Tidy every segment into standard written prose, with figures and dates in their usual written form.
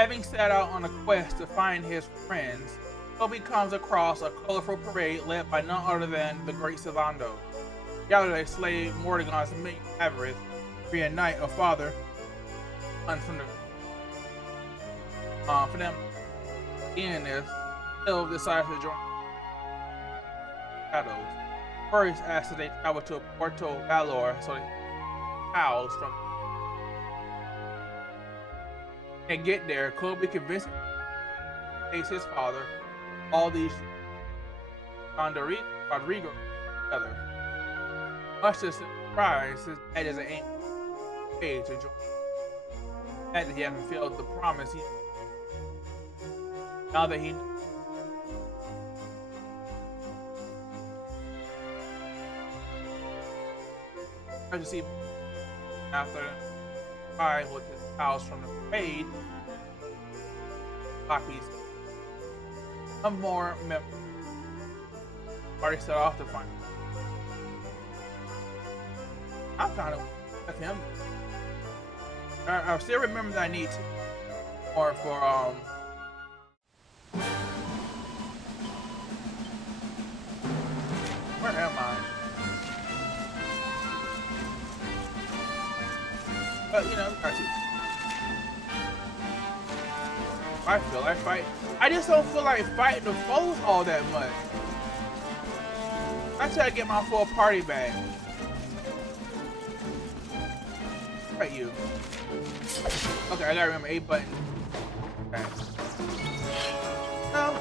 Having set out on a quest to find his friends, Kobe comes across a colorful parade led by none other than the great Sylvando. Together they slay Mordegon's main avarice, reunite a father, and from for them, in this, Phil decides to join shadows. First, after they travel to Porto Valor, so they house from and get there, Kobe convinces him to face his father, all these Rodrigo together. Much to his surprise, his dad is an angry to join. That he hasn't fulfilled the promise he now that he to see after with his house from the parade copies some more members already set off to find him. I'm kind of with him. I still remember that I need to more for where am I? But you know, I fight. I just don't feel like fighting the foes all that much. I try to get my full party back. Right, you. Okay, I gotta remember A button. Okay. No.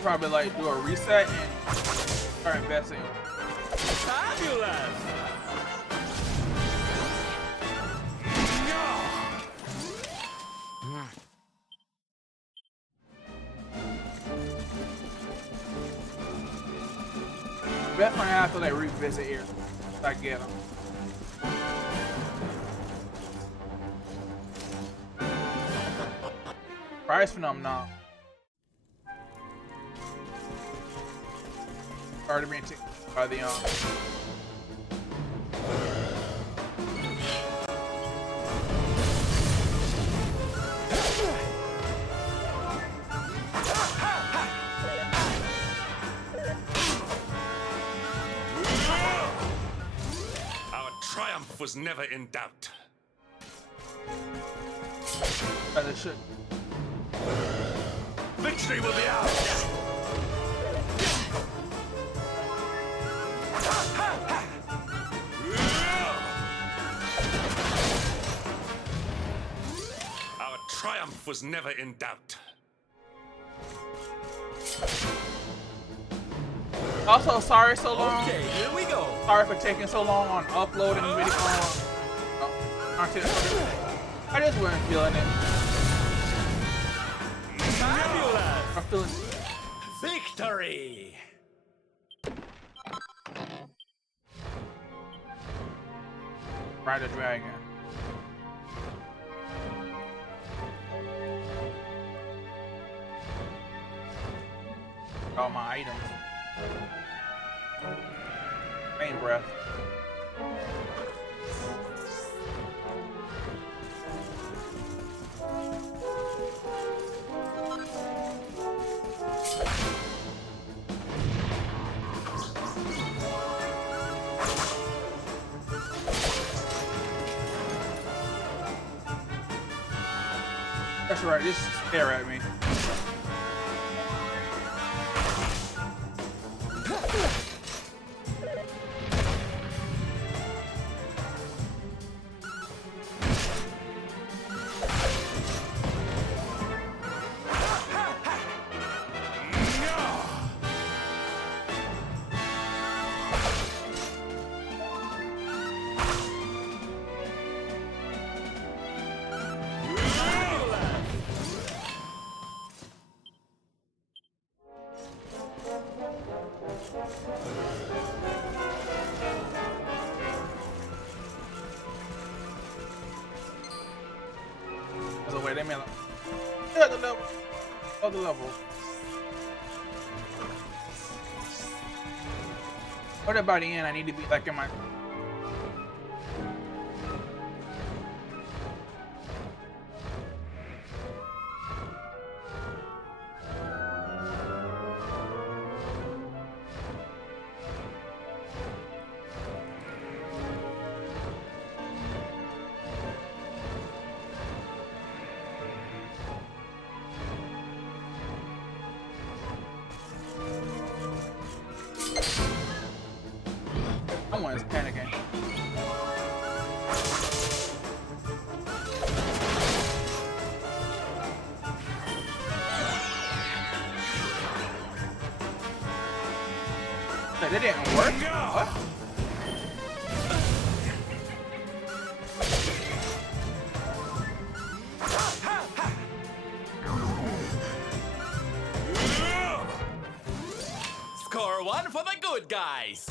You probably like do a reset and start investing. Fabulous! Definitely have to like revisit here if I get them. Price for them now. Already being taken by the Our triumph was never in doubt. as it should. Victory will be ours! Our triumph was never in doubt. Also, sorry so long. Okay, here we go. Sorry for taking so long on uploading video content. I just wasn't feeling it. Fabulous! I'm feeling Victory! Ride a dragon. All my items. Main breath. That's right, just stare at me. leave me alone. Still at the level. Other level. What about the end? I need to be like in my. Someone's panicking. That didn't work? What? Score one for the good guys.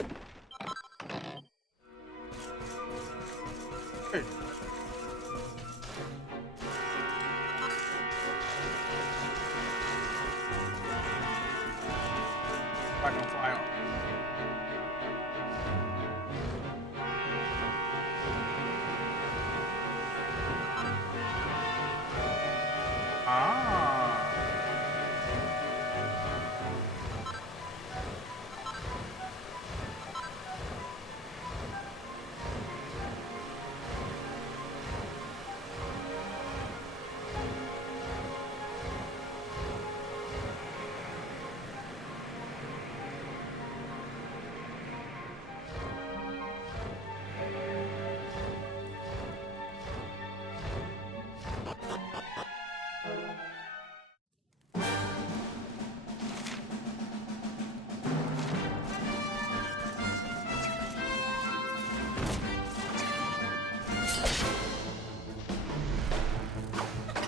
Hey. I can fly on. Ah.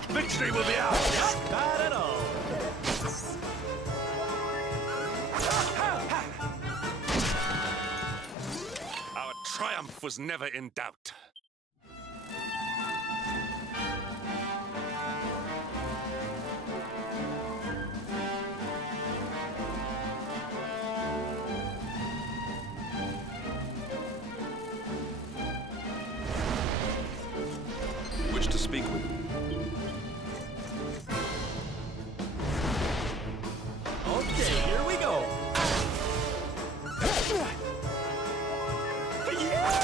Victory will be ours! Not at all. Our triumph was never in doubt. Wish to speak with you. Okay, here we go. Yeah!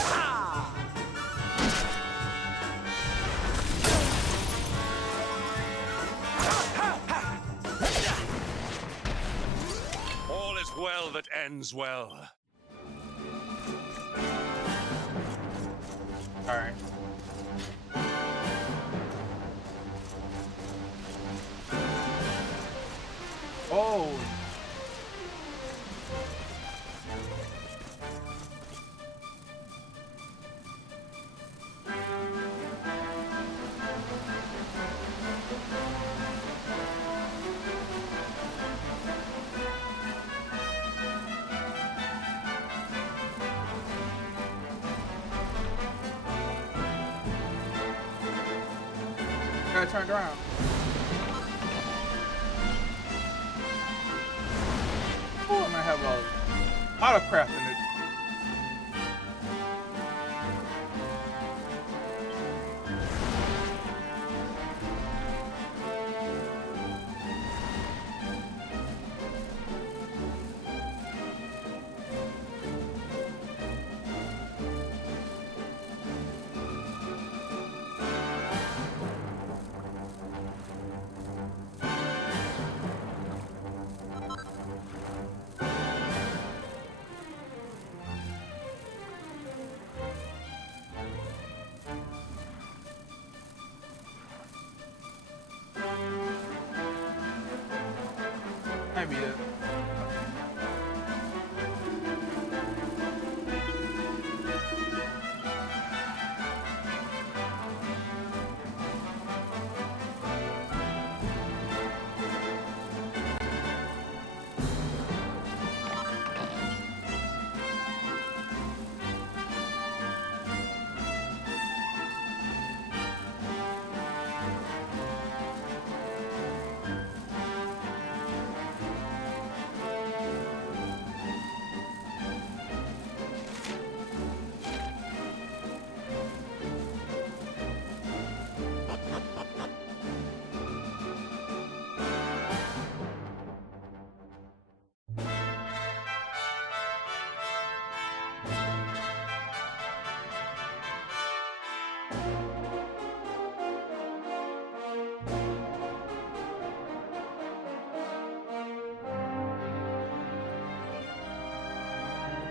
All is well that ends well. All right. Oh. Got turned around. Oh, I'm gonna have a lot of crap in it.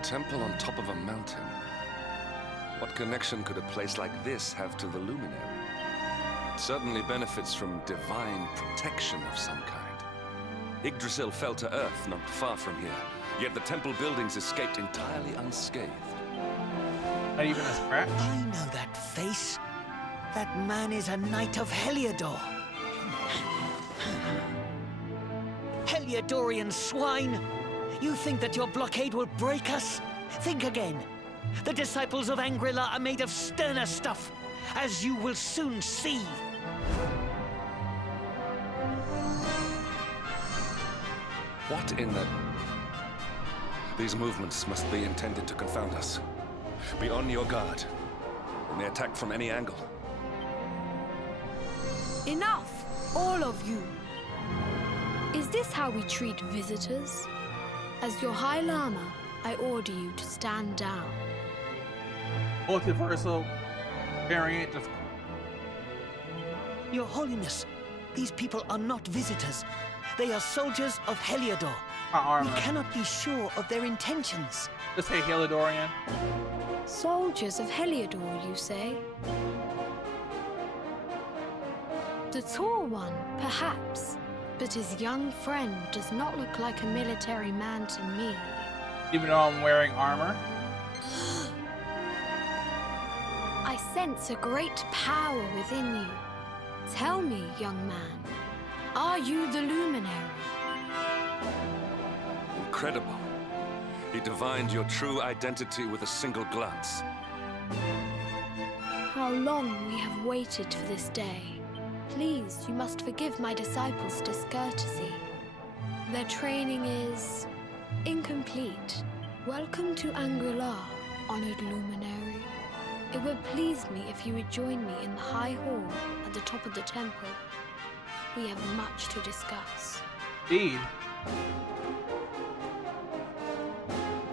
temple on top of a mountain. What connection could a place like this have to the luminary? It certainly benefits from divine protection of some kind. Yggdrasil fell to earth not far from here, yet the temple buildings escaped entirely unscathed. Not even a scratch? I know that face. That man is a knight of Heliodor. Heliodorian swine! You think that your blockade will break us? Think again. The disciples of Angrila are made of sterner stuff, as you will soon see. What in the... These movements must be intended to confound us. Be on your guard. We may attack from any angle. Enough, all of you. Is this how we treat visitors? As your High Lama, I order you to stand down. Multiversal variant of... Your Holiness, these people are not visitors. They are soldiers of Heliodor. My armor. We cannot be sure of their intentions. Let's say Helidorian. Soldiers of Heliodor, you say? The tall one, perhaps. But his young friend does not look like a military man to me. Even though I'm wearing armor. I sense a great power within you. Tell me, young man, are you the luminary? Incredible. He divined your true identity with a single glance. How long we have waited for this day. Please, you must forgive my disciples' discourtesy. Their training is incomplete. Welcome to Angrila, honored luminary. It would please me if you would join me in the high hall at the top of the temple. We have much to discuss. Indeed.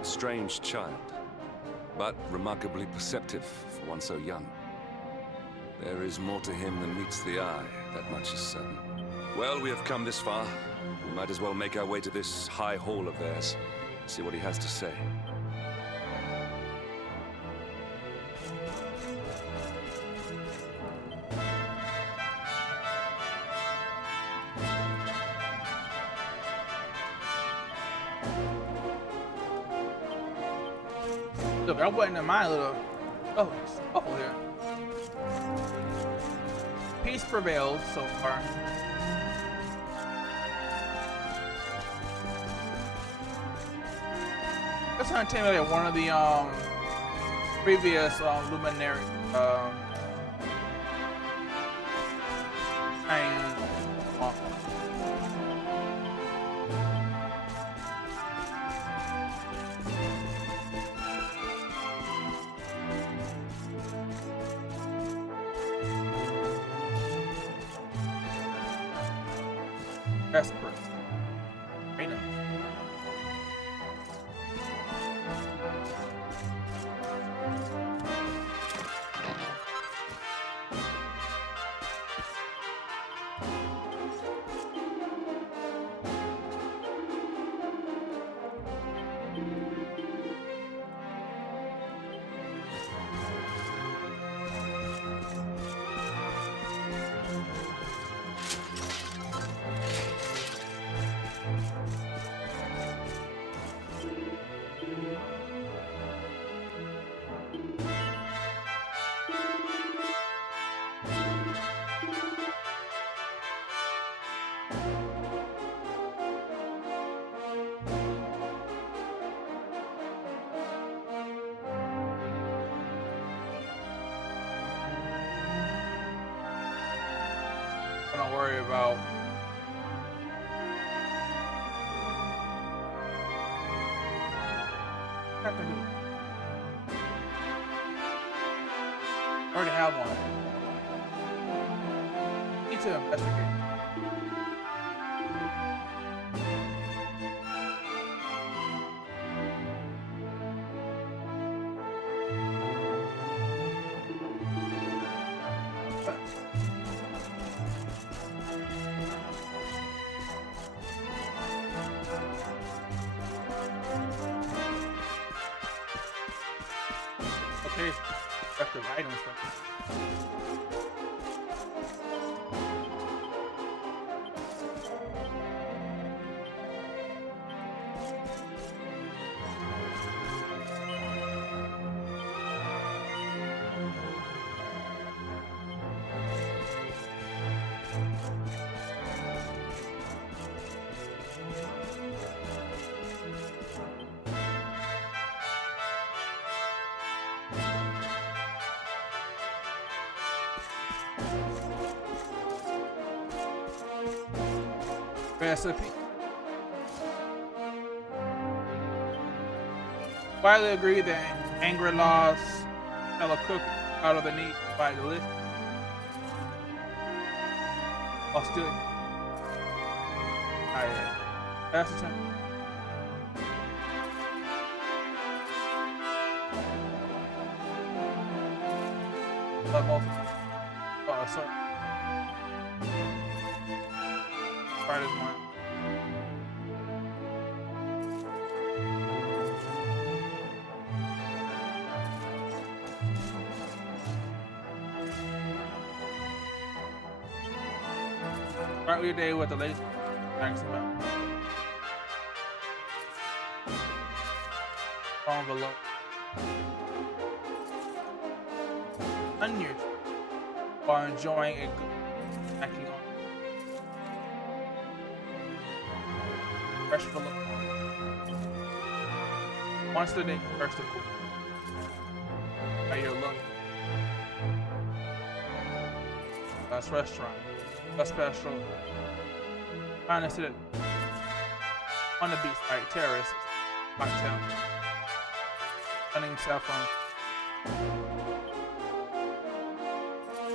Strange child, but remarkably perceptive for one so young. There is more to him than meets the eye, that much is certain. Well, we have come this far. We might as well make our way to this high hall of theirs, see what he has to say. Look, I wasn't in my little... Oh, it's awful here. Peace prevails so far. That's not tell me that one of the previous luminary Desperate. I know. Don't worry about already have one. Need to investigate. There's effective items from recipe. Widely agreed that Angry-Law's fellow cook out of the need to buy the list. While still, that's the time. Sorry. Right as one. Start your day with the latest facts about envelope. Unusual while enjoying a good snacking on fresh full of once the day first of cool. By your look. Best restaurant. Best special. Find us on the beachside terrace. Cocktail. Stunning saffron.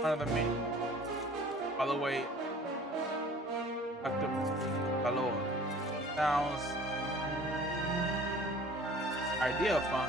One of the main. By the way, Dr. Valor. Sounds idea of fun.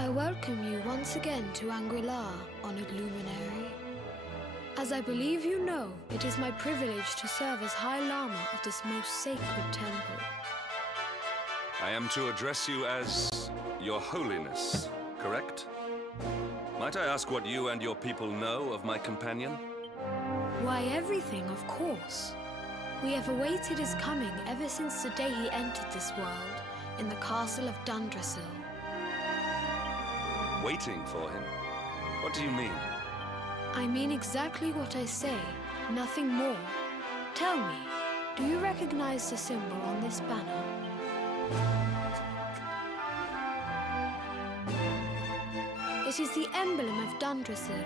I welcome you once again to Angry-La, honored luminary. As I believe you know, it is my privilege to serve as High Lama of this most sacred temple. I am to address you as Your Holiness, correct? Might I ask what you and your people know of my companion? Why, everything, of course. We have awaited his coming ever since the day he entered this world, in the castle of Dundrasil. Waiting for him? What do you mean? I mean exactly what I say, nothing more. Tell me, do you recognize the symbol on this banner? It is the emblem of Dundrasil.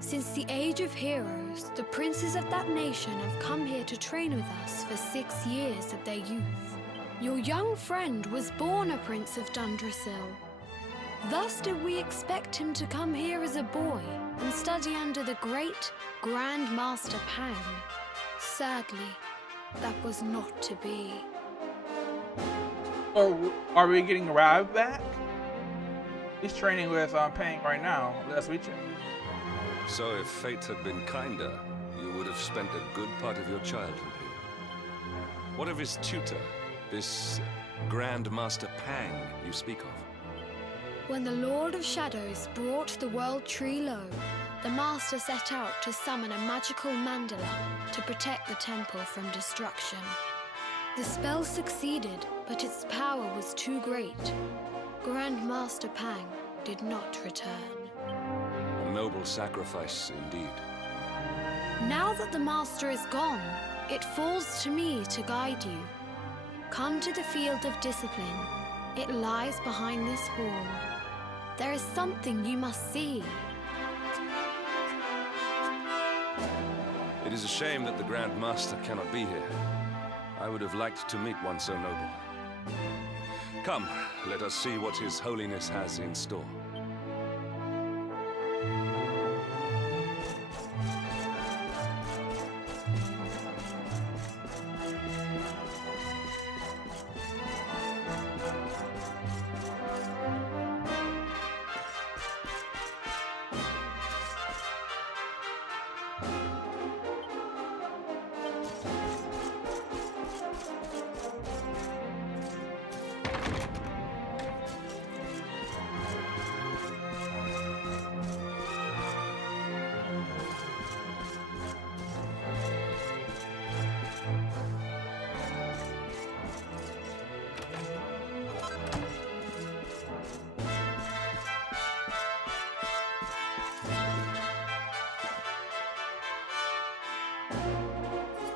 Since the Age of Heroes, the princes of that nation have come here to train with us for 6 years of their youth. Your young friend was born a prince of Dundrasil. Thus did we expect him to come here as a boy and study under the great Grand Master Pang. Sadly, that was not to be. So, are we getting Rav back? He's training with Pang right now. Let's reach him. So if fate had been kinder, you would have spent a good part of your childhood here. What of his tutor, this Grand Master Pang you speak of? When the Lord of Shadows brought the world tree low, the Master set out to summon a magical mandala to protect the temple from destruction. The spell succeeded, but its power was too great. Grand Master Pang did not return. A noble sacrifice indeed. Now that the Master is gone, it falls to me to guide you. Come to the field of discipline. It lies behind this hall. There is something you must see. It is a shame that the Grand Master cannot be here. I would have liked to meet one so noble. Come, let us see what His Holiness has in store.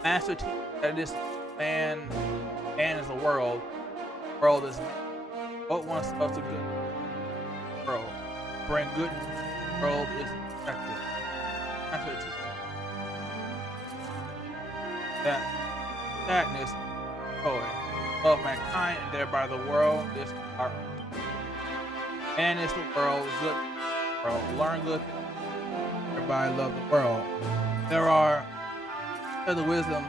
Master teaches that this man is the world is man. Devote oneself to good. World. Bring good into the world is expected. Master teaches that sadness is joy. Love mankind and thereby the world is our own. Man is the world, good world. Learn good things. Thereby love the world. There are the wisdom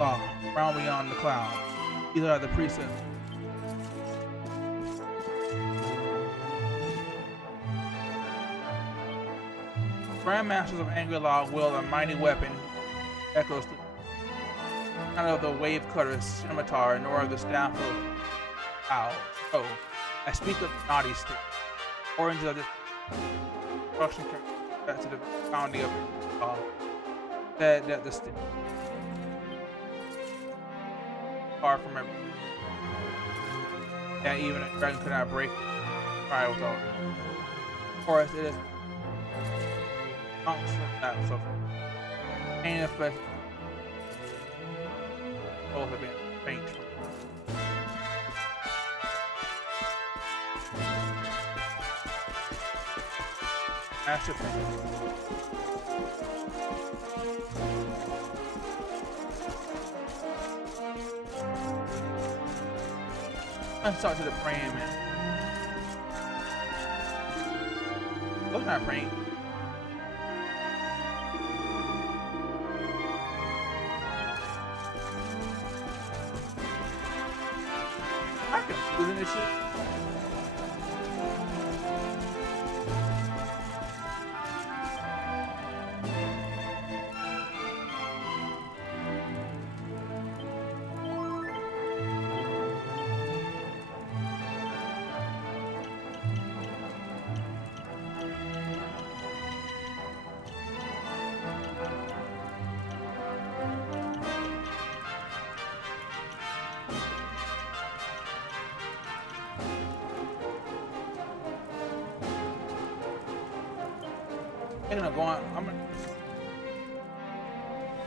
law, round beyond the cloud. These are the precepts. Grandmasters of Angela wield a mighty weapon, echoes not of the wave cutter's scimitar, nor of the staff of owl. So, I speak of the naughty stick, origins of this destruction to the founding of it. That the stick far from everything. That even a dragon could not break try without. Of course, it is monks from that so pain and flesh both have been faint. Master Pain. Let's talk to the praying man. What's not praying? I can do this shit.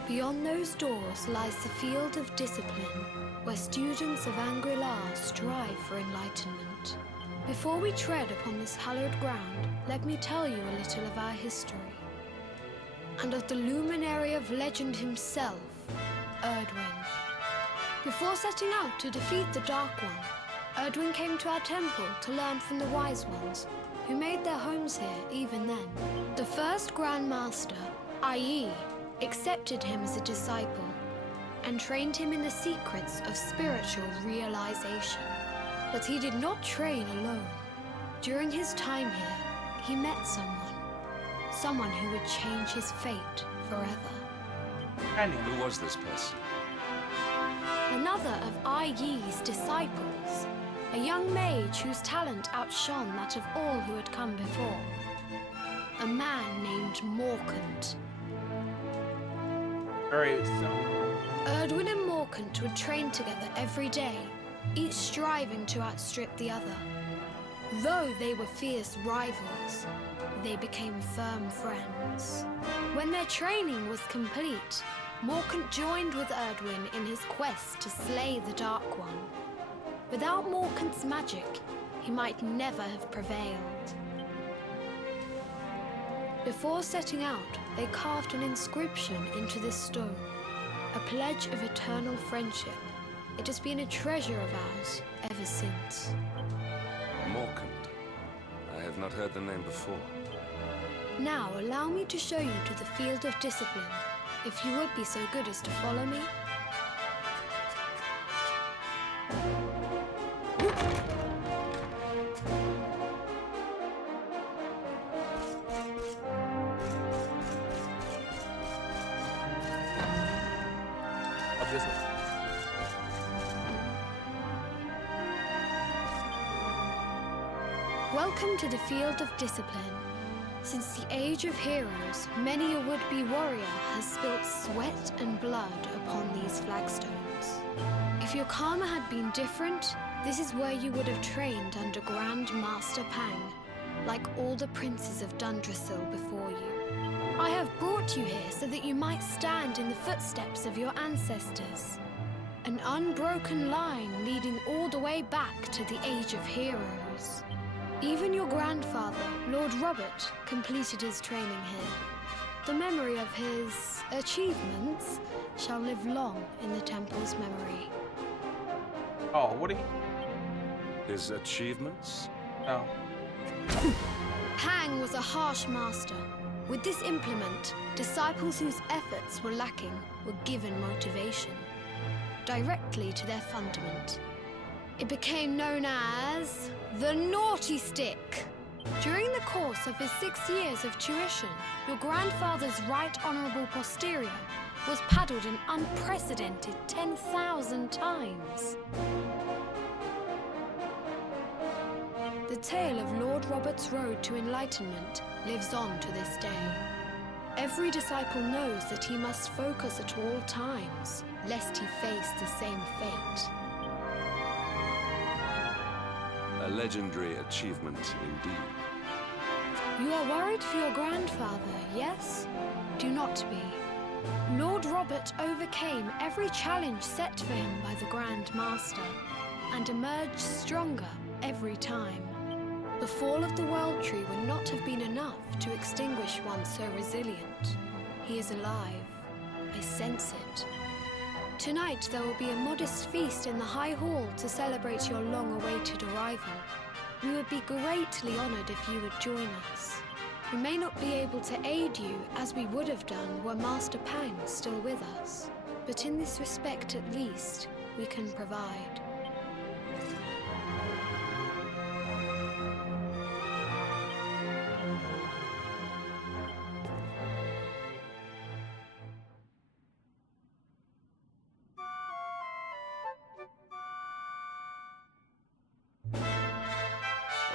Beyond those doors lies the field of discipline, where students of Angri-La strive for enlightenment. Before we tread upon this hallowed ground, let me tell you a little of our history. And of the luminary of legend himself, Erdwin. Before setting out to defeat the Dark One, Erdwin came to our temple to learn from the Wise Ones, who made their homes here even then. The first Grand Master, i.e., accepted him as a disciple and trained him in the secrets of spiritual realization. But he did not train alone. During his time here, he met someone who would change his fate forever. And who was this person? Another of Ai Yi's disciples, a young mage whose talent outshone that of all who had come before. A man named Morkant. Very simple. Erdwin and Morkant would train together every day, each striving to outstrip the other. Though they were fierce rivals, they became firm friends. When their training was complete, Morkant joined with Erdwin in his quest to slay the Dark One. Without Morkant's magic, he might never have prevailed. Before setting out, they carved an inscription into this stone, a pledge of eternal friendship. It has been a treasure of ours ever since. Morkant. I have not heard the name before. Now allow me to show you to the field of discipline, if you would be so good as to follow me. Of this. Welcome to the field of discipline. Since the Age of Heroes, many a would-be warrior has spilt sweat and blood upon these flagstones. If your karma had been different, this is where you would have trained under Grand Master Pang, like all the princes of Dundrasil before you. I have brought you here so that you might stand in the footsteps of your ancestors. An unbroken line leading all the way back to the Age of Heroes. Even your grandfather, Lord Robert, completed his training here. The memory of his achievements shall live long in the temple's memory. Oh, what did His achievements? Oh. Pang was a harsh master. With this implement, disciples whose efforts were lacking were given motivation, directly to their fundament. It became known as the Naughty Stick. During the course of his 6 years of tuition, your grandfather's right honorable posterior was paddled an unprecedented 10,000 times. The tale of Lord Robert's road to enlightenment lives on to this day. Every disciple knows that he must focus at all times, lest he face the same fate. A legendary achievement indeed. You are worried for your grandfather, yes? Do not be. Lord Robert overcame every challenge set for him by the Grand Master, and emerged stronger every time. The fall of the World Tree would not have been enough to extinguish one so resilient. He is alive. I sense it. Tonight there will be a modest feast in the High Hall to celebrate your long-awaited arrival. We would be greatly honored if you would join us. We may not be able to aid you as we would have done were Master Pang still with us, but in this respect at least, we can provide.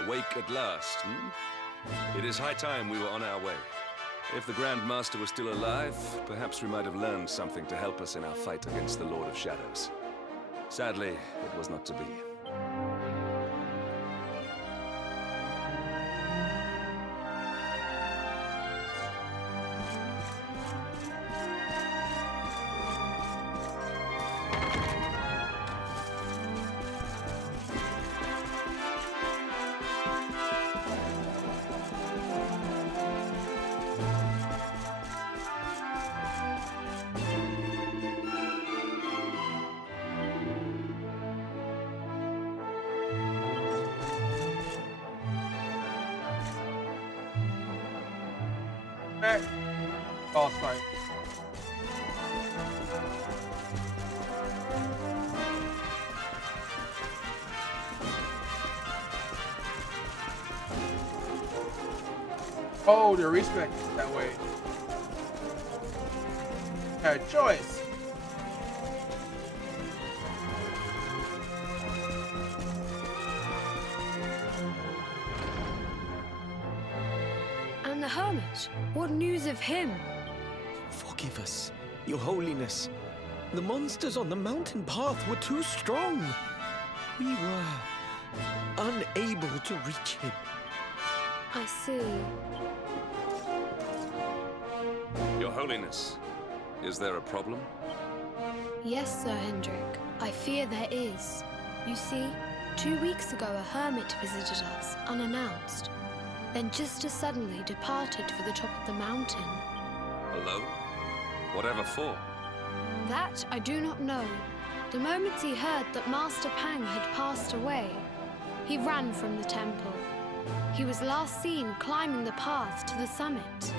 Awake at last, hmm? It is high time we were on our way. If the Grand Master was still alive, perhaps we might have learned something to help us in our fight against the Lord of Shadows. Sadly, it was not to be. Back. Boss fight. Oh, the respect that way. Had choice. And the Hermit? What news of him? Forgive us, Your Holiness. The monsters on the mountain path were too strong. We were unable to reach him. I see. Your Holiness, is there a problem? Yes, Sir Hendrik. I fear there is. You see, 2 weeks ago a hermit visited us, unannounced. Then just as suddenly departed for the top of the mountain. Alone? Whatever for? That I do not know. The moment he heard that Master Pang had passed away, he ran from the temple. He was last seen climbing the path to the summit.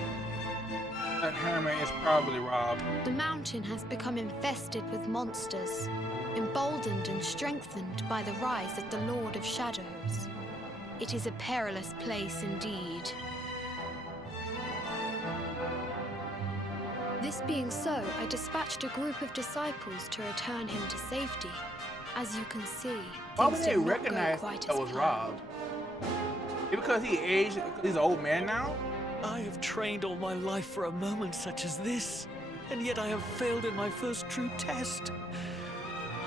That hermit is probably robbed. The mountain has become infested with monsters, emboldened and strengthened by the rise of the Lord of Shadows. It is a perilous place indeed. This being so, I dispatched a group of disciples to return him to safety. As you can see, Why would things they did not go recognize quite that as was planned. robbed? Because he aged, he's an old man now? I have trained all my life for a moment such as this, and yet I have failed in my first true test.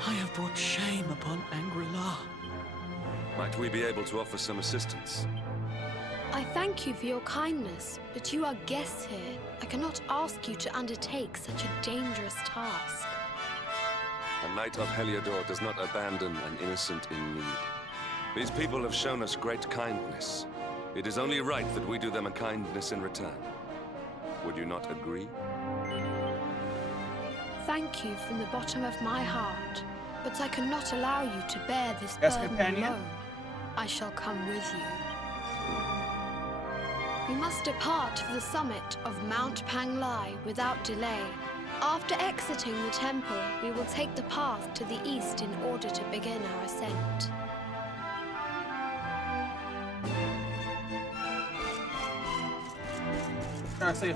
I have brought shame upon Angri-La. Might we be able to offer some assistance? I thank you for your kindness, but you are guests here. I cannot ask you to undertake such a dangerous task. A knight of Heliodor does not abandon an innocent in need. These people have shown us great kindness. It is only right that we do them a kindness in return. Would you not agree? Thank you from the bottom of my heart, but I cannot allow you to bear this Yes, burden companion? alone. I shall come with you. We must depart for the summit of Mount Panglai without delay. After exiting the temple, we will take the path to the east in order to begin our ascent. Trying to say,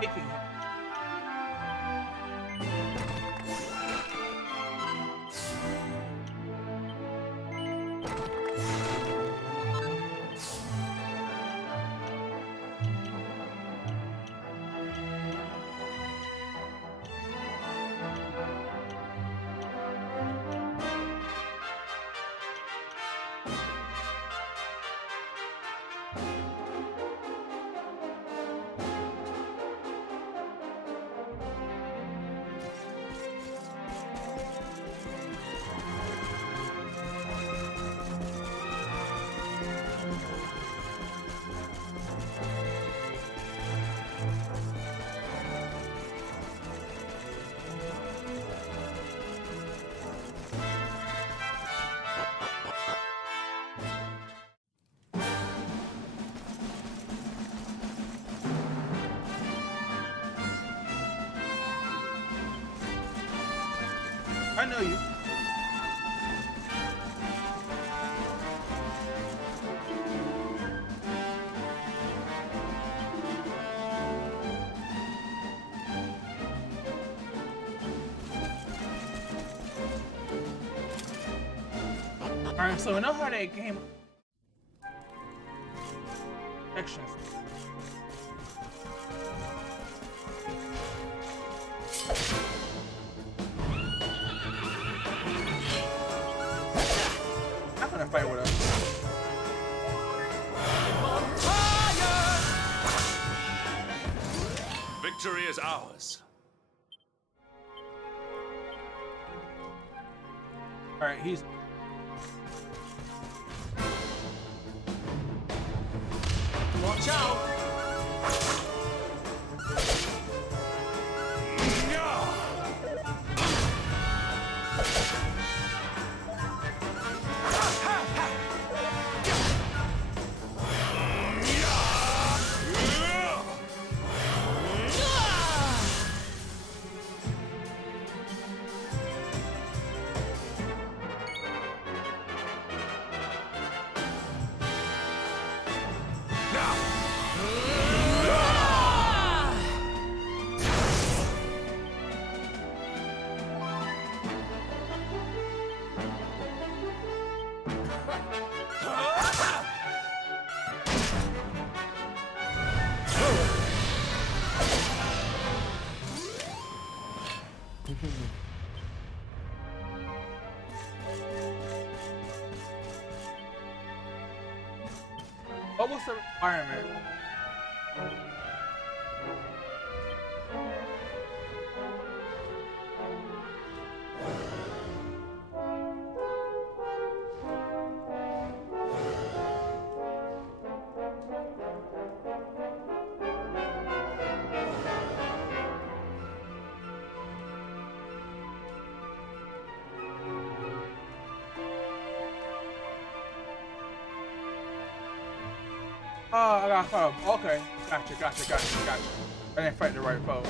taking it. I know you. Alright, so we know how they game sections. fight with us. Victory is ours. All right, he's. Watch out! What was the requirement? Oh, I got foe. Okay. Gotcha. I didn't fight the right foe.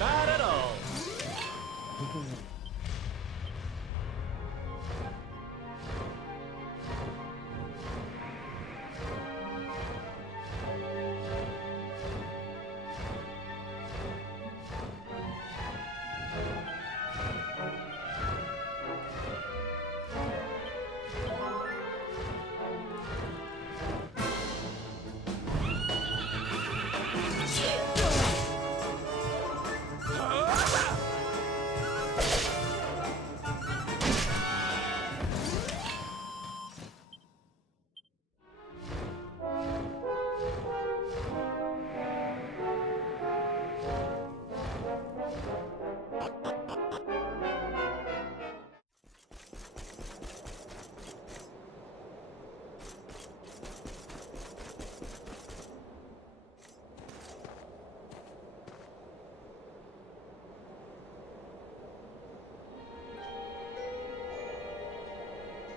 Not at all.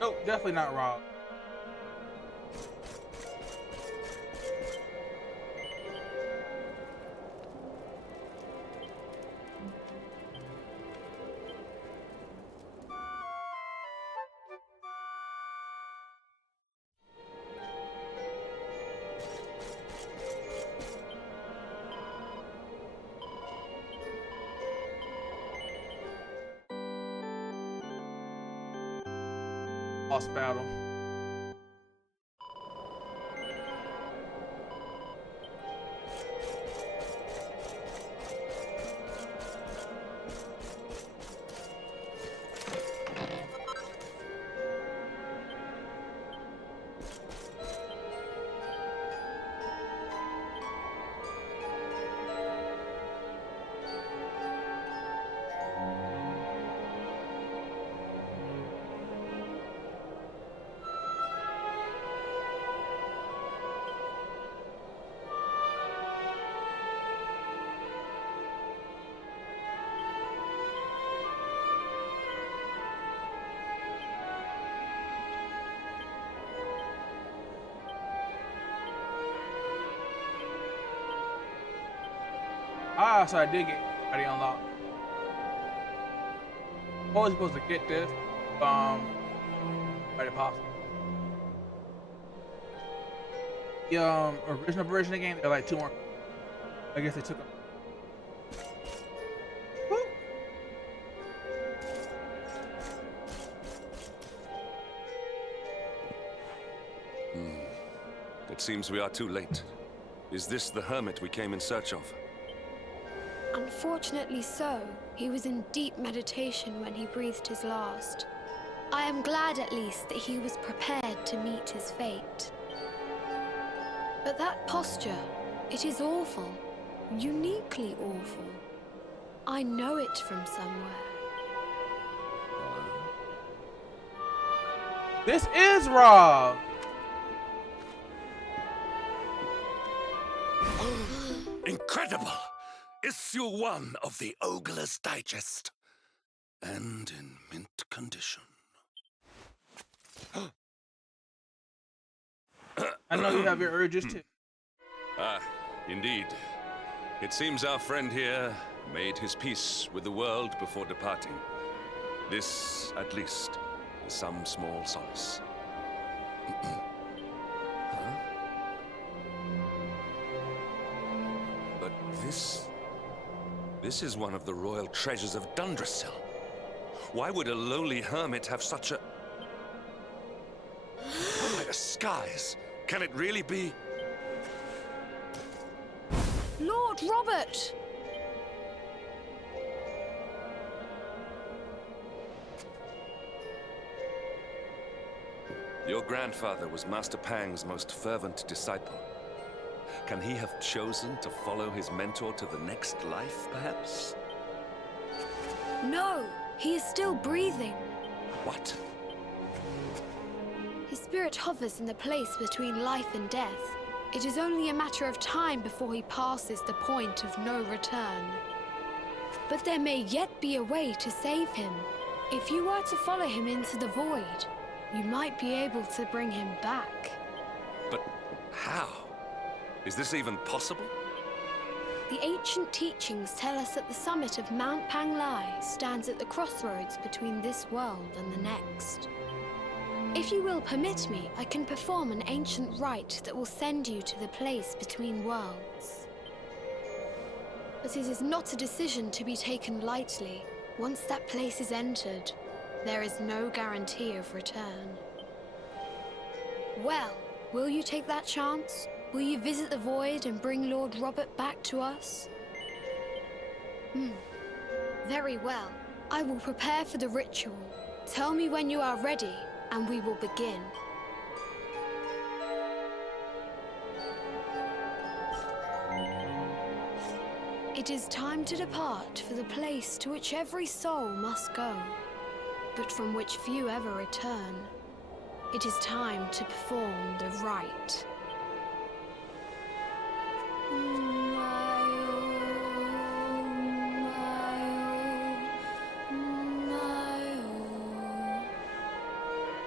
Nope, definitely not Rob. boss battle. Ah, so I did get already unlocked. I was supposed to get this. Right possible. The original version of the game, they're like 2 more. I guess they took them. It seems we are too late. Is this the hermit we came in search of? Unfortunately so. He was in deep meditation when he breathed his last. I am glad at least that he was prepared to meet his fate. But that posture, it is awful. Uniquely awful. I know it from somewhere. This is Rob! Incredible! Issue 1 of the Ogler's Digest. And in mint condition. I know you have your urges too. Ah, indeed. It seems our friend here made his peace with the world before departing. This, at least, is some small solace. Huh? But this is one of the royal treasures of Dundrasil. Why would a lowly hermit have such a... Oh my skies! Can it really be? Lord Robert! Your grandfather was Master Pang's most fervent disciple. Can he have chosen to follow his mentor to the next life, perhaps? No, he is still breathing. What? His spirit hovers in the place between life and death. It is only a matter of time before he passes the point of no return. But there may yet be a way to save him. If you were to follow him into the void, you might be able to bring him back. But how? Is this even possible? The ancient teachings tell us that the summit of Mount Panglai stands at the crossroads between this world and the next. If you will permit me, I can perform an ancient rite that will send you to the place between worlds. But it is not a decision to be taken lightly. Once that place is entered, there is no guarantee of return. Well, will you take that chance? Will you visit the void and bring Lord Robert back to us? Very well. I will prepare for the ritual. Tell me when you are ready, and we will begin. It is time to depart for the place to which every soul must go, but from which few ever return. It is time to perform the rite.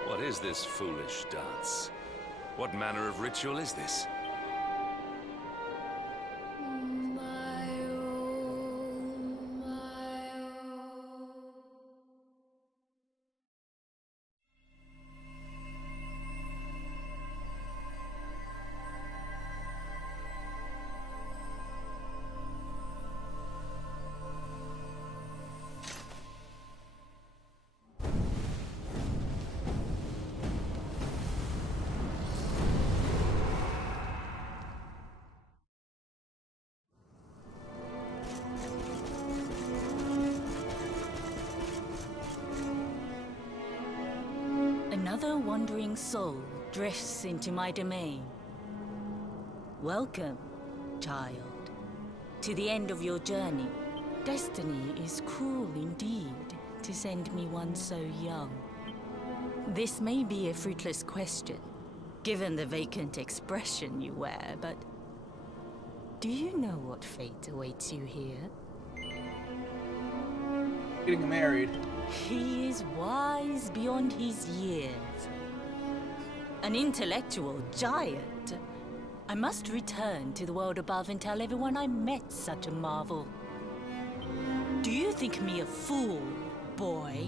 What is this foolish dance? What manner of ritual is this? Another wandering soul drifts into my domain. Welcome, child, to the end of your journey. Destiny is cruel indeed to send me one so young. This may be a fruitless question, given the vacant expression you wear, but do you know what fate awaits you here? Getting married. He is wise beyond his years. An intellectual giant. I must return to the world above and tell everyone I met such a marvel. Do you think me a fool, boy?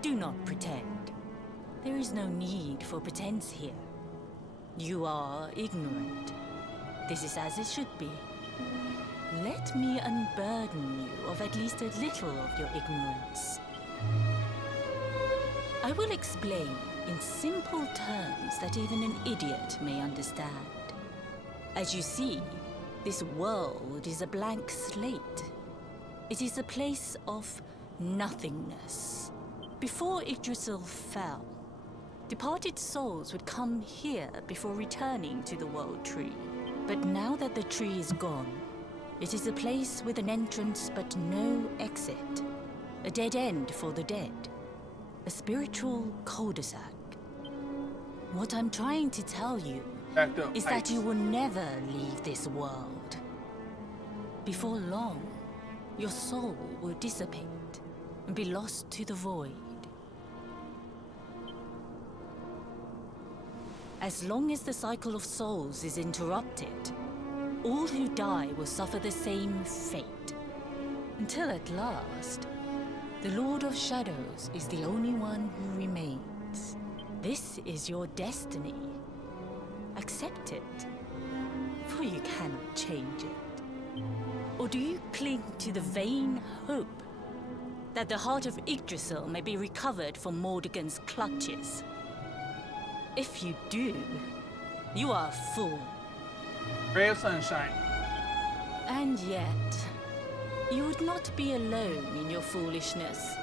Do not pretend. There is no need for pretense here. You are ignorant. This is as it should be. Let me unburden you of at least a little of your ignorance. I will explain in simple terms that even an idiot may understand. As you see, this world is a blank slate. It is a place of nothingness. Before Yggdrasil fell, departed souls would come here before returning to the World Tree. But now that the tree is gone, it is a place with an entrance but no exit. A dead end for the dead. A spiritual cul-de-sac. What I'm trying to tell you is that you will never leave this world. Before long, your soul will dissipate and be lost to the void. As long as the cycle of souls is interrupted, all who die will suffer the same fate. Until at last, the Lord of Shadows is the only one who remains. This is your destiny. Accept it, for you cannot change it. Or do you cling to the vain hope that the heart of Yggdrasil may be recovered from Mordegon's clutches? If you do, you are a fool. Ray of sunshine. And yet, you would not be alone in your foolishness.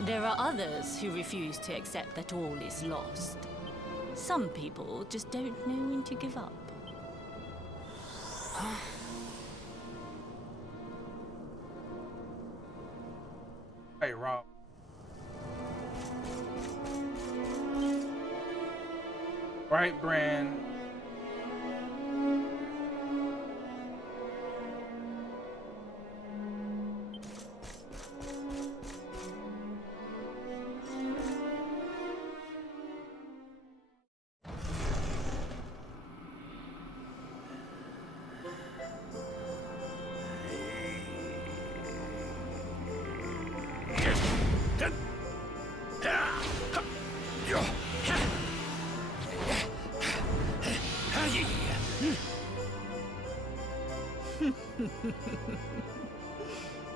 There are others who refuse to accept that all is lost. Some people just don't know when to give up. Hey, Rob. Bright brand.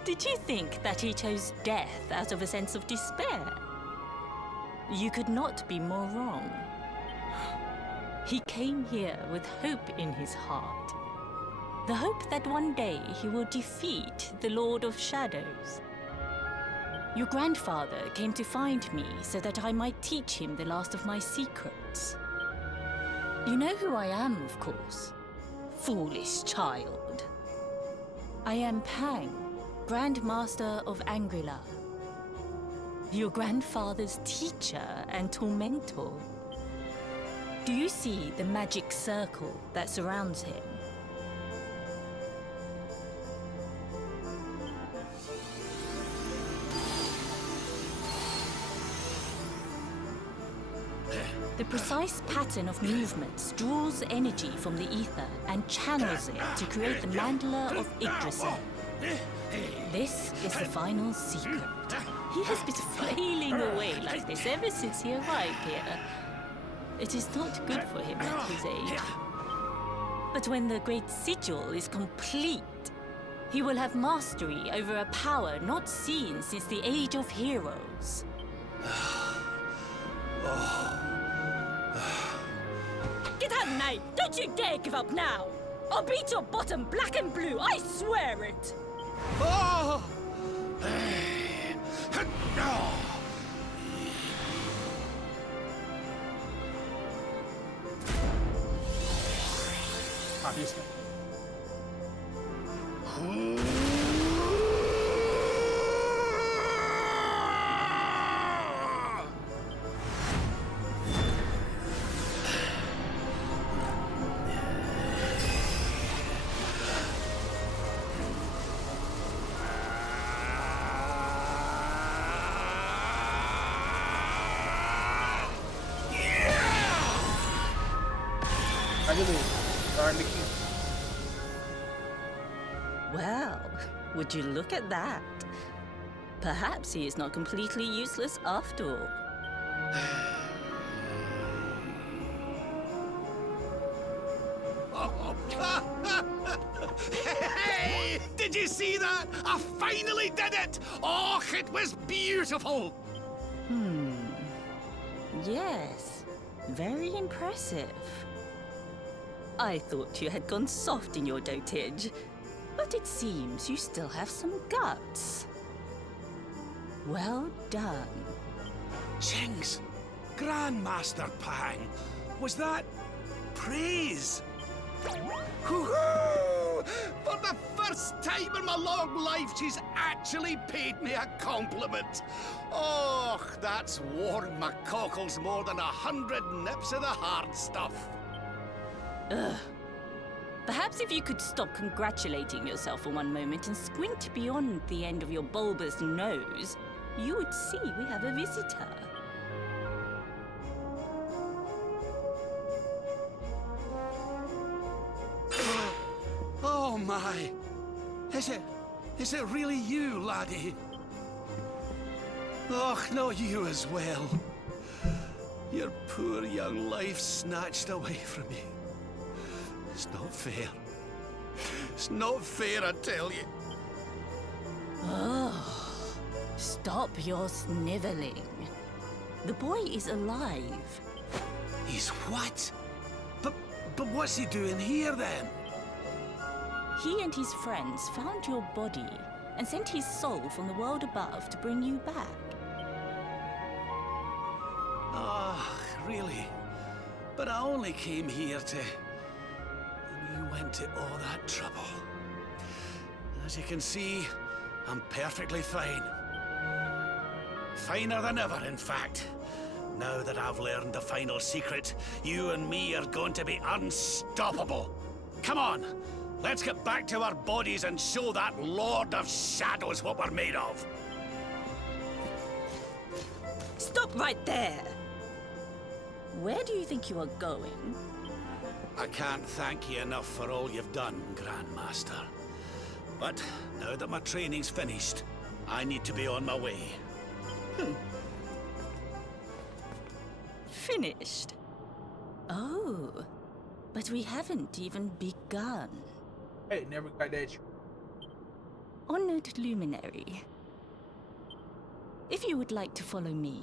Did you think that he chose death out of a sense of despair? You could not be more wrong. He came here with hope in his heart. The hope that one day he will defeat the Lord of Shadows. Your grandfather came to find me so that I might teach him the last of my secrets. You know who I am, of course. Foolish child. I am Pang, Grand Master of Angrila. Your grandfather's teacher and tormentor. Do you see the magic circle that surrounds him? The precise pattern of movements draws energy from the ether and channels it to create the mandala of Yggdrasil. This is the final secret. He has been flailing away like this ever since he arrived here. It is not good for him at his age. But when the great sigil is complete, he will have mastery over a power not seen since the Age of Heroes. Get out, knight! Don't you dare give up now! I'll beat your bottom black and blue, I swear it! He's really starting to keep. Well, would you look at that? Perhaps he is not completely useless after all. Hey! Did you see that? I finally did it! Oh, it was beautiful! Yes, very impressive. I thought you had gone soft in your dotage, but it seems you still have some guts. Well done. Jinx! Grandmaster Pang! Was that praise? Woohoo! For the first time in my long life, she's actually paid me a compliment. Oh, that's warmed my cockles more than 100 nips of the hard stuff. Ugh. Perhaps if you could stop congratulating yourself for one moment and squint beyond the end of your bulbous nose, you would see we have a visitor. Oh my! Is it really you, laddie? Oh, no, you as well. Your poor young life snatched away from you. It's not fair. It's not fair, I tell you. Oh, stop your sniveling. The boy is alive. He's what? But what's he doing here then? He and his friends found your body and sent his soul from the world above to bring you back. Ah, really? But I only came here to... And you went to all that trouble. As you can see, I'm perfectly fine. Finer than ever, in fact. Now that I've learned the final secret, you and me are going to be unstoppable. Come on, let's get back to our bodies and show that Lord of Shadows what we're made of. Stop right there! Where do you think you are going? I can't thank you enough for all you've done, Grandmaster. But now that my training's finished, I need to be on my way. Finished? Oh, but we haven't even begun. Hey, never got that. Honored Luminary, if you would like to follow me.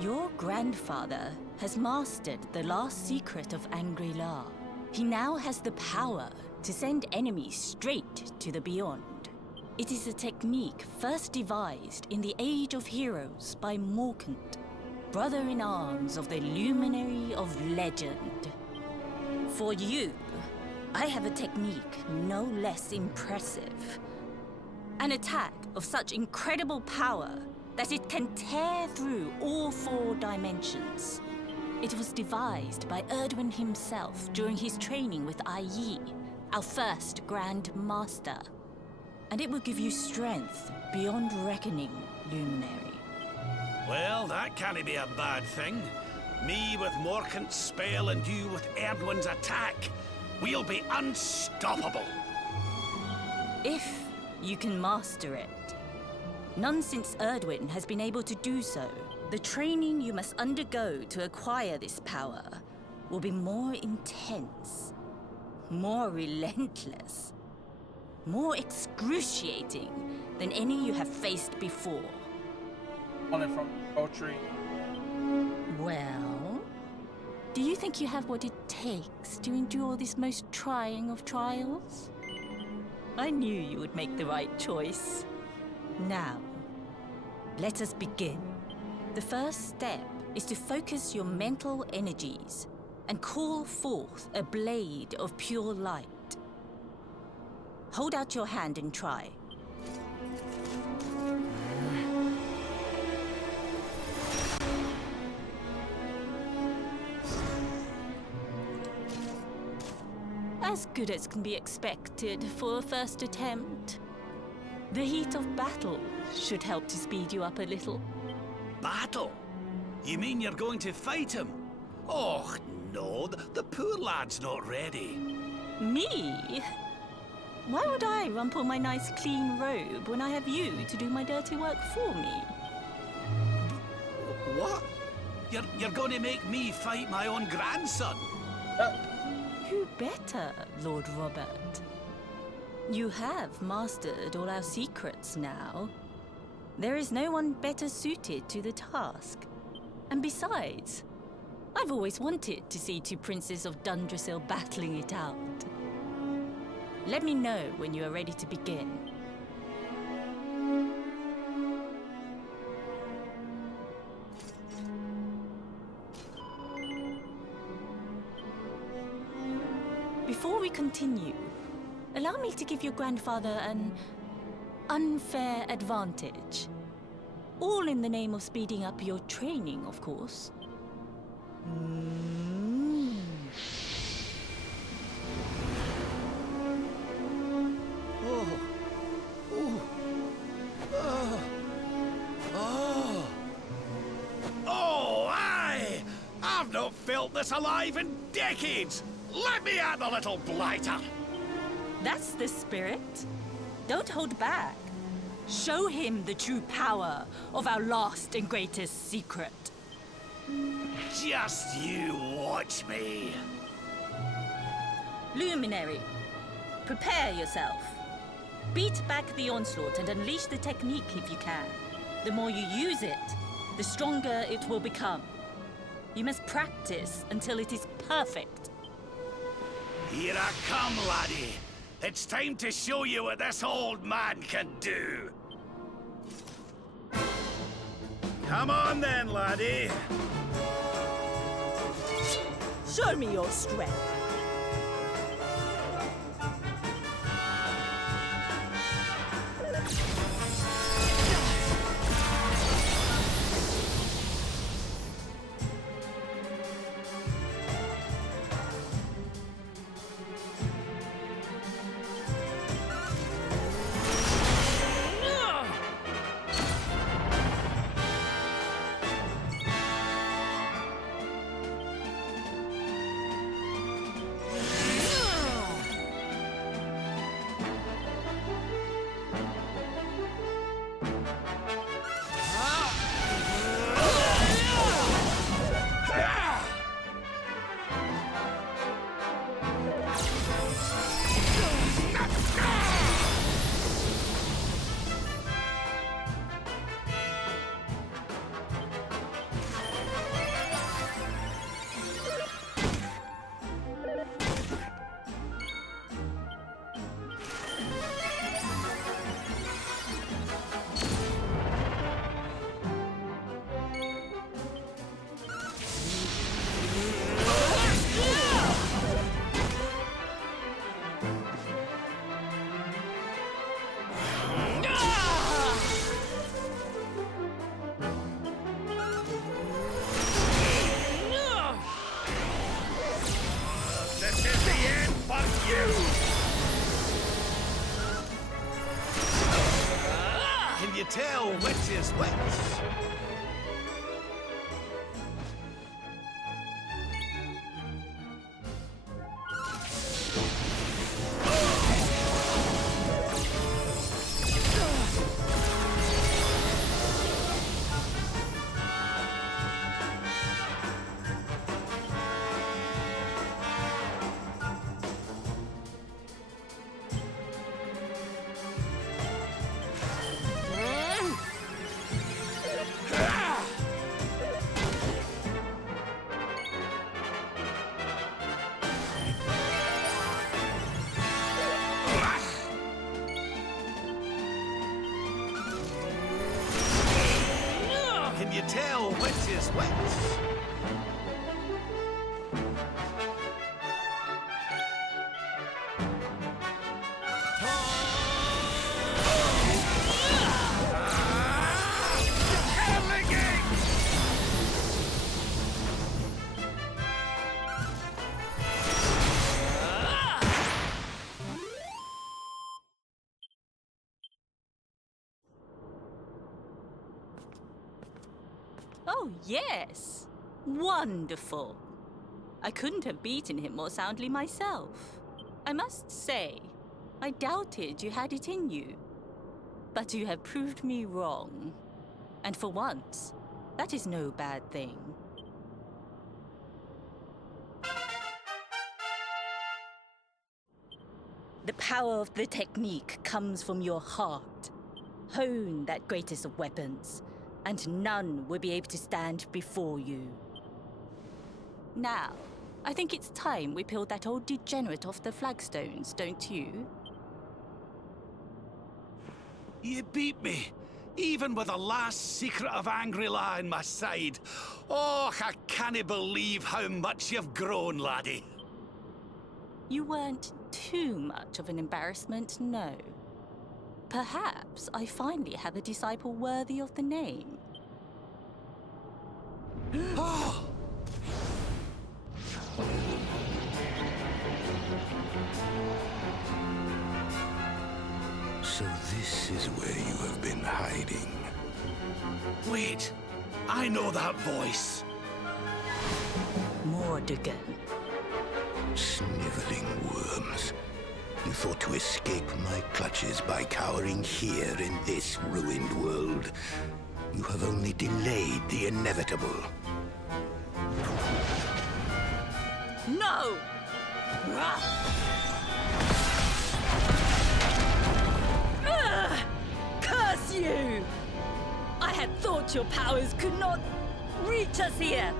Your grandfather has mastered the last secret of Angri-La. He now has the power to send enemies straight to the beyond. It is a technique first devised in the Age of Heroes by Morkant, brother-in-arms of the Luminary of Legend. For you, I have a technique no less impressive. An attack of such incredible power that it can tear through all 4 dimensions. It was devised by Erdwin himself during his training with Yi, our first Grand Master. And it will give you strength beyond reckoning, Luminary. Well, that can't be a bad thing. Me with Morkant's spell and you with Erdwin's attack. We'll be unstoppable. If you can master it. None since Erdwin has been able to do so. The training you must undergo to acquire this power will be more intense, more relentless, more excruciating than any you have faced before. One from poetry. Well, do you think you have what it takes to endure this most trying of trials? I knew you would make the right choice. Now, let us begin. The first step is to focus your mental energies and call forth a blade of pure light. Hold out your hand and try. As good as can be expected for a first attempt. The heat of battle should help to speed you up a little. Battle? You mean you're going to fight him? Oh, no, the poor lad's not ready. Me? Why would I rumple my nice clean robe when I have you to do my dirty work for me? What? You're going to make me fight my own grandson? Who better, Lord Robert? You have mastered all our secrets now. There is no one better suited to the task. And besides, I've always wanted to see two princes of Dundrasil battling it out. Let me know when you are ready to begin. Before we continue, allow me to give your grandfather an unfair advantage. All in the name of speeding up your training, of course. Oh, aye! I've not felt this alive in decades! Let me at the little blighter! That's the spirit. Don't hold back. Show him the true power of our last and greatest secret. Just you watch me. Luminary, prepare yourself. Beat back the onslaught and unleash the technique if you can. The more you use it, the stronger it will become. You must practice until it is perfect. Here I come, laddie. It's time to show you what this old man can do. Come on then, laddie. Show me your strength. Can you tell which is which? you tell which is which. Oh, yes. Wonderful. I couldn't have beaten him more soundly myself. I must say, I doubted you had it in you. But you have proved me wrong. And for once, that is no bad thing. The power of the technique comes from your heart. Hone that greatest of weapons, and none will be able to stand before you. Now, I think it's time we peeled that old degenerate off the flagstones, don't you? You beat me, even with the last secret of Angry-La in my side. Oh, I can't believe how much you've grown, laddie. You weren't too much of an embarrassment, no. Perhaps I finally have a disciple worthy of the name. Oh! So this is where you have been hiding. Wait, I know that voice. Mordigan. Sniveling worms. You thought to escape my clutches by cowering here in this ruined world. You have only delayed the inevitable. No! Curse you! I had thought your powers could not reach us here.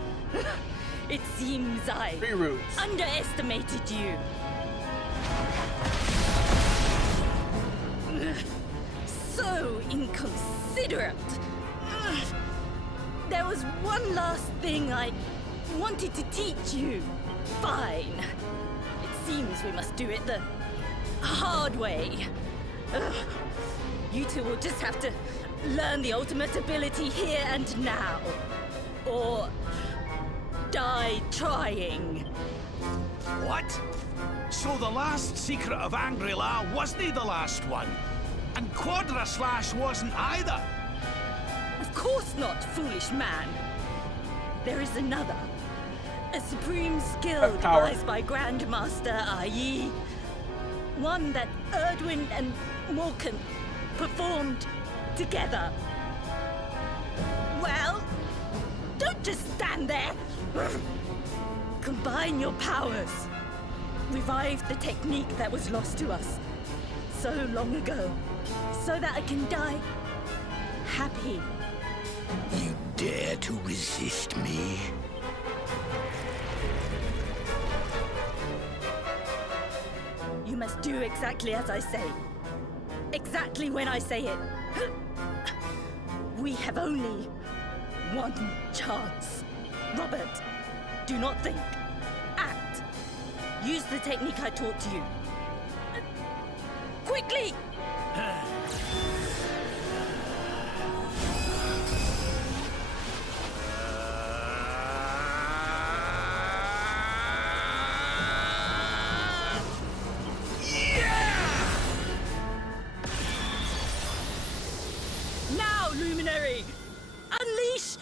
It seems I underestimated you. So inconsiderate. There was one last thing I wanted to teach you. Fine. It seems we must do it the hard way. You two will just have to learn the ultimate ability here and now. Or die trying. What? So the last secret of Angry-La wasn't the last one? And Quadra Slash wasn't either? Of course not, foolish man. There is another. A supreme skill devised by Grandmaster i.e. one that Erdwin and Morkan performed together. Well, don't just stand there. Combine your powers. Revive the technique that was lost to us so long ago, so that I can die happy. You dare to resist me? You must do exactly as I say. Exactly when I say it. We have only one chance. Robert, do not think. Act. Use the technique I taught to you. Quickly! Now, Luminary! Unleash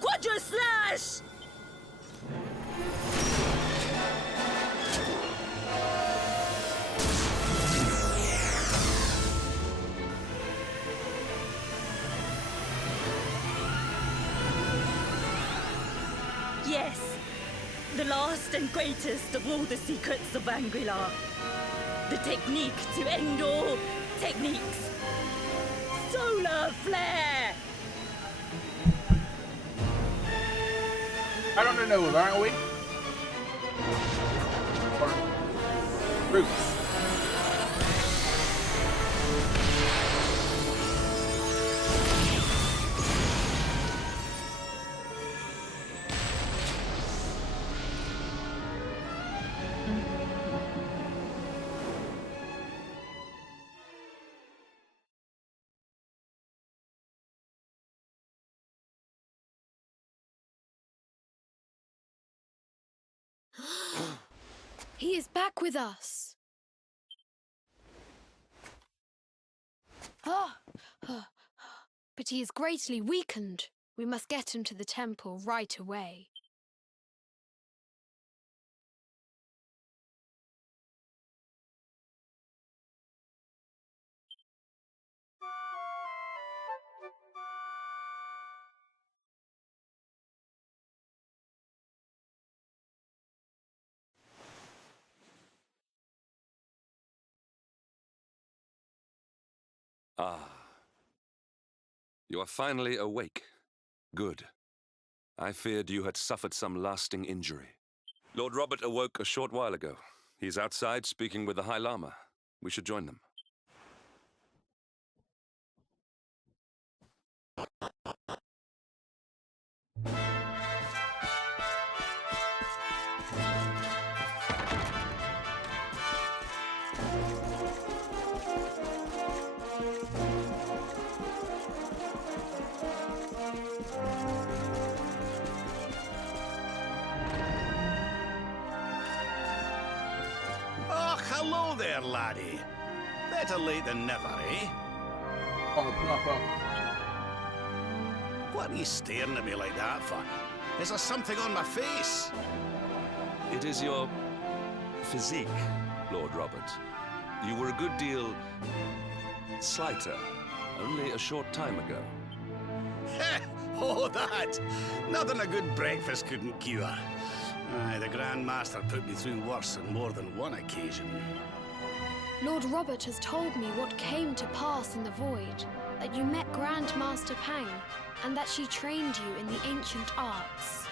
Quadra Slash! Yes, the last and greatest of all the secrets of Angry-La. The technique to end all techniques. Solar Flare! Right on the nose, aren't we? Or roots. He is back with us. But he is greatly weakened. We must get him to the temple right away. Ah. You are finally awake. Good. I feared you had suffered some lasting injury. Lord Robert awoke a short while ago. He's outside speaking with the High Lama. We should join them. Oh, hello there, laddie. Better late than never, eh? What are you staring at me like that for? Is there something on my face? It is your physique, Lord Robert. You were a good deal slighter only a short time ago. Oh, that! Nothing a good breakfast couldn't cure. Aye, the Grand Master put me through worse on more than one occasion. Lord Robert has told me what came to pass in the void, that you met Grand Master Pang, and that she trained you in the ancient arts.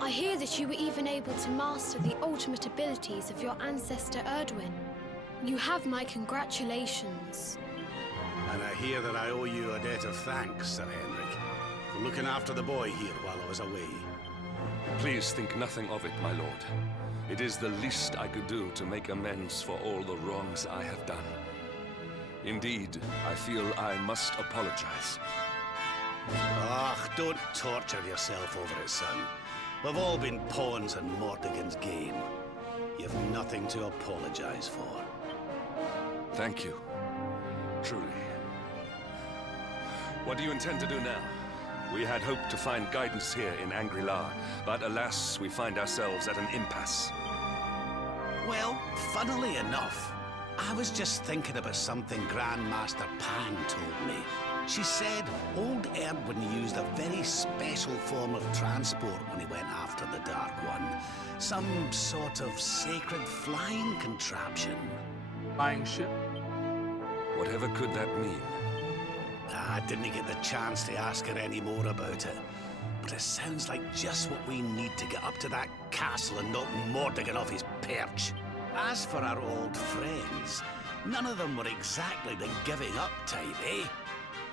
I hear that you were even able to master the ultimate abilities of your ancestor Erdwin. You have my congratulations. And I hear that I owe you a debt of thanks, Sir Henrik, for looking after the boy here while I was away. Please think nothing of it, my lord. It is the least I could do to make amends for all the wrongs I have done. Indeed, I feel I must apologize. Ah, don't torture yourself over it, son. We've all been pawns in Mordegon's game. You've nothing to apologize for. Thank you. Truly. What do you intend to do now? We had hoped to find guidance here in Angri-La, but alas, we find ourselves at an impasse. Well, funnily enough, I was just thinking about something Grandmaster Pang told me. She said old Erdwin used a very special form of transport when he went after the Dark One. Some sort of sacred flying contraption. Flying ship? Whatever could that mean? I didn't get the chance to ask her any more about it. But it sounds like just what we need to get up to that castle and knock Mordegon off his perch. As for our old friends, none of them were exactly the giving up type, eh?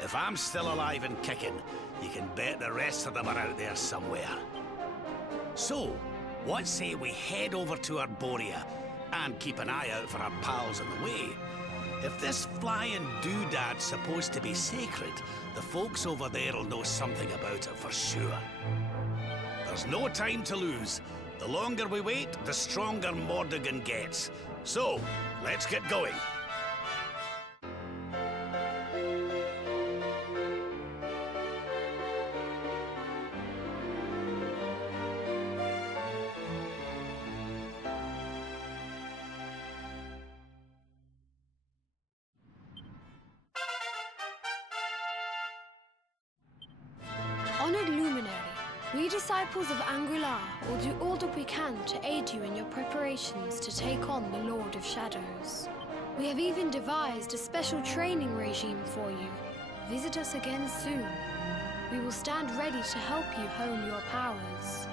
If I'm still alive and kicking, you can bet the rest of them are out there somewhere. So, what say we head over to Arborea and keep an eye out for our pals on the way? If this flying doodad's supposed to be sacred, the folks over there'll know something about it for sure. There's no time to lose. The longer we wait, the stronger Mordegon gets. So, let's get going. Honored Luminary, we disciples of Angri-La will do all that we can to aid you in your preparations to take on the Lord of Shadows. We have even devised a special training regime for you. Visit us again soon. We will stand ready to help you hone your powers.